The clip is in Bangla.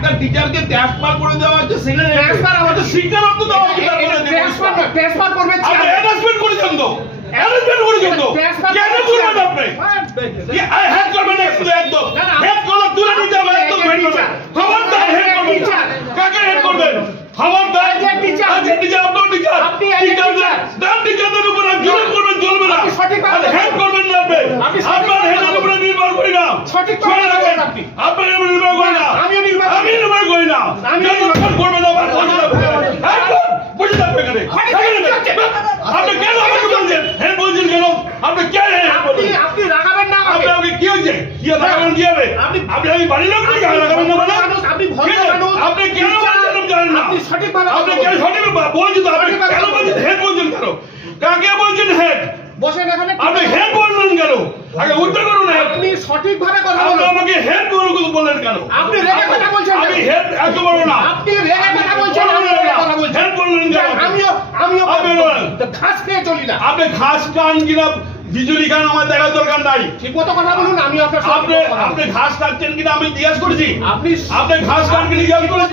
একটা টিচারকে ট্রান্সফার করে দেওয়া হচ্ছে, সেখানে ট্রান্সফার আমাদের শিক্ষারত্ন দেওয়া হচ্ছে, ট্রান্সফার করবে আপনি হ্যারাসমেন্ট করেছেন তো, হ্যারাসমেন্ট করেছেন তো, কেন করবেন আপনি? হেড করবেন একদম, হেড করলে তুলে নিতে হবে একদম, হেড করবেন, খবরদার হেড করবেন, কাকে হেড করবেন? খবরদার টিচার, আপনার টিচার, টিচারদের উপরে জুলুম করবেন চলবে না, হেড করবেন না আপনি, আপনার হেডের উপরে নির্ভর করি না, সঠিক আপনার উপরে নির্ভর করি না, আমি নির্ভর করি না, করবেন না, বুঝে থাকবে এখানে। আপনি কেন আমাকে বলছেন হেড বলছেন কেন? আপনি কেন আপনি রাগাবেন না, আপনি কি হয়েছে? কি রাগাবেন কি হবে? আপনি আমি বাড়ির লোক নাকি রাগাবেন না? মানে আপনি কেন বলছেন জানেন না, আপনি কেন সঠিক বলছেন? আপনি কেন বলছেন হেড বলছেন কেন? কাকে বলছেন হেড? বসেন এখানে, আপনি হেড বললেন কেন? আগে উত্তর করুন। আপনি সঠিকভাবে কথা আপনি বলুন। আমাকে হেড বললেন কেন? আপনি রেগে কথা বলছেন, আমি হেড এত বড় না, আপনি রেগে কথা বলছেন, হেড বললেন কেন? আমিও ঘাস খেয়ে চলি না। আপনি ঘাস খান কিনা বিজুলি খান আমার দেখার দরকার নাই, ঠিক মতো কথা বলুন। আমি আপনি ঘাস খাচ্ছেন কিনা আমি জিজ্ঞাসা করেছি, আপনি ঘাস খান কিনা জিজ্ঞাসা করেছি।